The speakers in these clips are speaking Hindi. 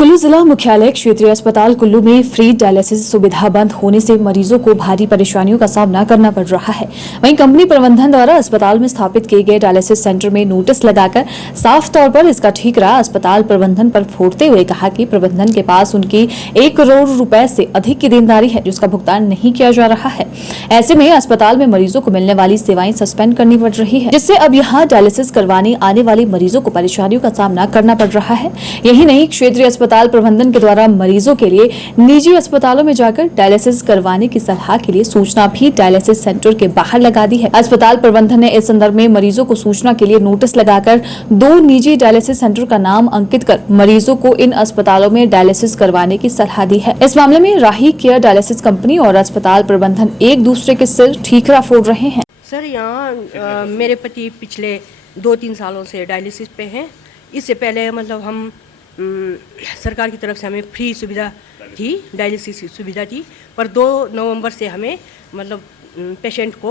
कुल्लू जिला मुख्यालय क्षेत्रीय अस्पताल कुल्लू में फ्री डायलिसिस सुविधा बंद होने से मरीजों को भारी परेशानियों का सामना करना पड़ रहा है। वहीं कंपनी प्रबंधन द्वारा अस्पताल में स्थापित किए गए डायलिसिस सेंटर में नोटिस लगाकर साफ तौर पर इसका ठीकरा अस्पताल प्रबंधन पर फोड़ते हुए कहा कि प्रबंधन के पास उनकी 1 करोड़ रुपए से अधिक की देनदारी है, जिसका भुगतान नहीं किया जा रहा है। ऐसे में अस्पताल में मरीजों को मिलने वाली सेवाएं सस्पेंड करनी पड़ रही है, जिससे अब यहाँ डायलिसिस करवाने आने वाले मरीजों को परेशानियों का सामना करना पड़ रहा है। यही नहीं, क्षेत्रीय अस्पताल प्रबंधन के द्वारा मरीजों के लिए निजी अस्पतालों में जाकर डायलिसिस करवाने की सलाह के लिए सूचना भी डायलिसिस सेंटर के बाहर लगा दी है। अस्पताल प्रबंधन ने इस संदर्भ में मरीजों को सूचना के लिए नोटिस लगाकर 2 निजी डायलिसिस सेंटर का नाम अंकित कर मरीजों को इन अस्पतालों में डायलिसिस करवाने की सलाह दी है। इस मामले में राही केयर डायलिसिस कंपनी और अस्पताल प्रबंधन एक दूसरे के सिर ठीकरा फोड़ रहे हैं। सर, यहाँ मेरे पति पिछले 2-3 सालों से डायलिसिस पे हैं। इससे पहले मतलब हम सरकार की तरफ से हमें फ्री सुविधा थी, डायलिसिस की सुविधा थी, पर 2 नवंबर से हमें मतलब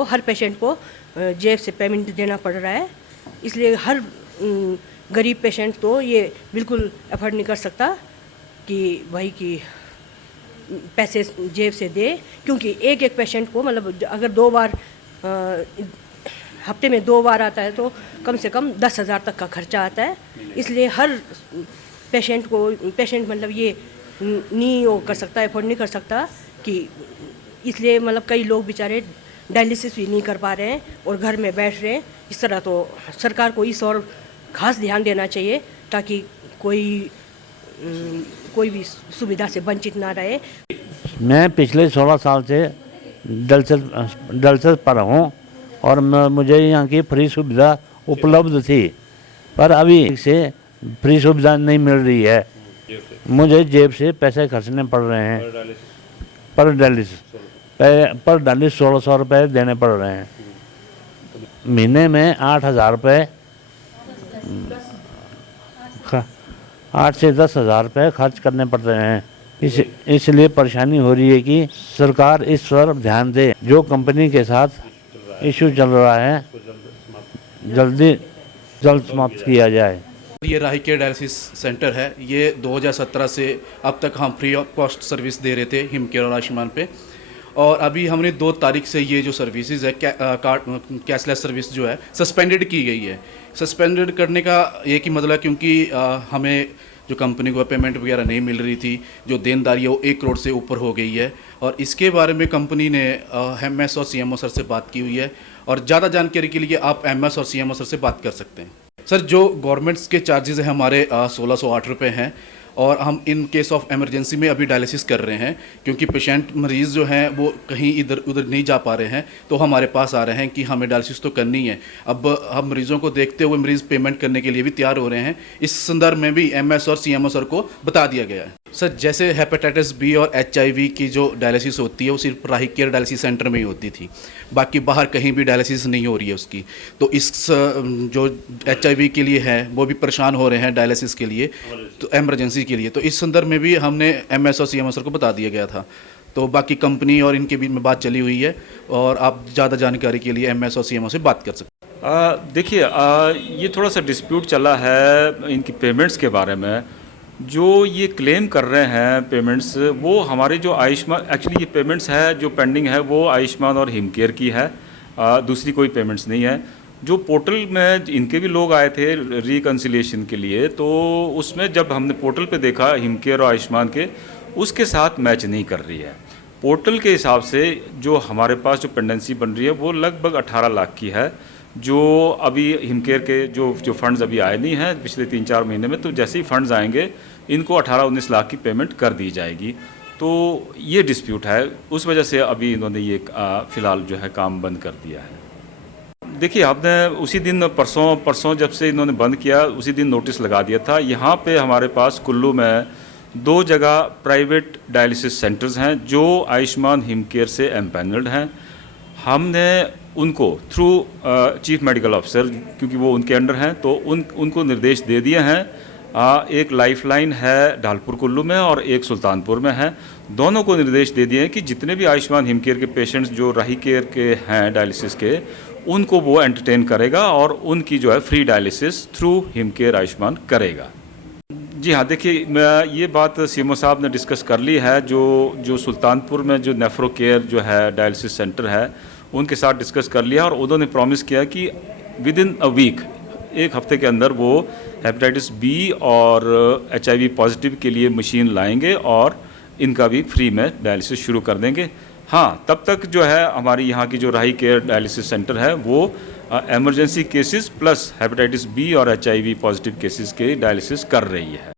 हर पेशेंट को जेब से पेमेंट देना पड़ रहा है। इसलिए हर गरीब पेशेंट तो ये बिल्कुल अफोर्ड नहीं कर सकता कि भाई कि पैसे जेब से दे, क्योंकि एक पेशेंट को मतलब अगर 2 बार हफ्ते में 2 बार आता है तो कम से कम 10,000 तक का खर्चा आता है। इसलिए हर पेशेंट मतलब ये नहीं वो कर सकता, अफोर्ड नहीं कर सकता कि इसलिए मतलब कई लोग बेचारे डायलिसिस भी नहीं कर पा रहे हैं और घर में बैठ रहे हैं। इस तरह तो सरकार को इस और खास ध्यान देना चाहिए ताकि कोई भी सुविधा से वंचित ना रहे। मैं पिछले 16 साल से डायलिसिस पर हूँ और मुझे यहाँ की फ्री सुविधा उपलब्ध थी, पर अभी से फ्री सुविधा नहीं मिल रही है। मुझे जेब से पैसे खर्चने पड़ रहे हैं पर डायलिसिस 1600 रुपये देने पड़ रहे हैं। महीने में 8,000 रुपये 8 से 10,000 रुपये खर्च करने पड़ रहे हैं। इसलिए परेशानी हो रही है कि सरकार इस पर ध्यान दे। जो कंपनी के साथ इशू चल रहा है जल्द समाप्त किया जाए। ये राही केयर डायलिसिस सेंटर है। ये 2017 से अब तक हम फ्री ऑफ कॉस्ट सर्विस दे रहे थे हिम केयर और आयुष्मान पे, और अभी हमने 2 तारीख से ये जो सर्विसेज है कैशलेस सर्विस जो है सस्पेंडेड की गई है। सस्पेंडेड करने का एक ही मतलब है क्योंकि हमें जो कंपनी को पेमेंट वगैरह नहीं मिल रही थी, जो देनदारी है वो 1 करोड़ से ऊपर हो गई है, और इसके बारे में कंपनी ने एमएस और सीएमओ सर से बात की हुई है। और ज़्यादा जानकारी के लिए आप एमएस और सीएमओ सर से बात कर सकते हैं। सर, जो गवर्नमेंट्स के चार्जेस हैं हमारे 1608 रुपये हैं, और हम इन केस ऑफ इमरजेंसी में अभी डायलिसिस कर रहे हैं क्योंकि पेशेंट मरीज़ जो हैं वो कहीं इधर उधर नहीं जा पा रहे हैं, तो हमारे पास आ रहे हैं कि हमें डायलिसिस तो करनी है। अब हम मरीज़ों को देखते हुए मरीज़ पेमेंट करने के लिए भी तैयार हो रहे हैं। इस संदर्भ में भी एमएस और सीएमओ सर को बता दिया गया है। सर, जैसे हेपेटाइटिस बी और HIV की जो डायलिसिस होती है वो सिर्फ राही केयर डायलिसिस सेंटर में ही होती थी, बाकी बाहर कहीं भी डायलिसिस नहीं हो रही है उसकी। तो इस जो HIV के लिए है वो भी परेशान हो रहे हैं डायलिसिस के लिए, तो एमरजेंसी के लिए। तो इस संदर्भ में भी हमने एमएस और सीएमओ सर को बता दिया गया था। तो बाकी कंपनी और इनके बीच में बात चली हुई है, और आप ज़्यादा जानकारी के लिए एमएस और सीएमओ से बात कर सकते हैं। देखिए, ये थोड़ा सा डिस्प्यूट चला है इनकी पेमेंट्स के बारे में। जो ये क्लेम कर रहे हैं पेमेंट्स, वो हमारे जो आयुष्मान, एक्चुअली ये पेमेंट्स है जो पेंडिंग है वो आयुष्मान और हिम केयर की है, दूसरी कोई पेमेंट्स नहीं है। जो पोर्टल में इनके भी लोग आए थे रिकन्सिलिएशन के लिए, तो उसमें जब हमने पोर्टल पे देखा हिम केयर और आयुष्मान के, उसके साथ मैच नहीं कर रही है। पोर्टल के हिसाब से जो हमारे पास जो पेंडेंसी बन रही है वो लगभग 18 लाख की है, जो अभी हिम केयर के जो फंड्स अभी आए नहीं हैं पिछले 3-4 महीने में, तो जैसे ही फंड्स आएंगे इनको 18-19 लाख की पेमेंट कर दी जाएगी। तो ये डिस्प्यूट है, उस वजह से अभी इन्होंने ये फ़िलहाल जो है काम बंद कर दिया है। देखिए, आपने उसी दिन परसों जब से इन्होंने बंद किया उसी दिन नोटिस लगा दिया था। यहाँ पे हमारे पास कुल्लू में 2 जगह प्राइवेट डायलिसिस सेंटर्स हैं जो आयुष्मान हिम केयर से एम्पैनल्ड हैं। हमने उनको थ्रू चीफ मेडिकल ऑफिसर, क्योंकि वो उनके अंडर हैं, तो उनको निर्देश दे दिए हैं। एक लाइफलाइन है ढालपुर कुल्लू में और एक सुल्तानपुर में है। दोनों को निर्देश दे दिए हैं कि जितने भी आयुष्मान हिम केयर के पेशेंट्स जो राही केयर के हैं डायलिसिस के, उनको वो एंटरटेन करेगा और उनकी जो है free dialysis through him care Ayushman करेगा। जी हाँ, देखिए मैं ये बात सीएमओ साहब ने डिस्कस कर ली है। जो सुल्तानपुर में जो नेफ्रो केयर जो है डायलिसिस सेंटर है उनके साथ डिस्कस कर लिया और उन्होंने प्रॉमिस किया कि विद इन अ वीक, एक हफ्ते के अंदर वो हेपेटाइटिस बी और HIV पॉजिटिव के लिए मशीन लाएंगे और इनका भी फ्री में डायलिसिस शुरू कर देंगे। हाँ, तब तक जो है हमारी यहाँ की जो राही केयर डायलिसिस सेंटर है वो emergency cases plus hepatitis B और HIV पॉजिटिव केसेस के डायलिसिस कर रही है।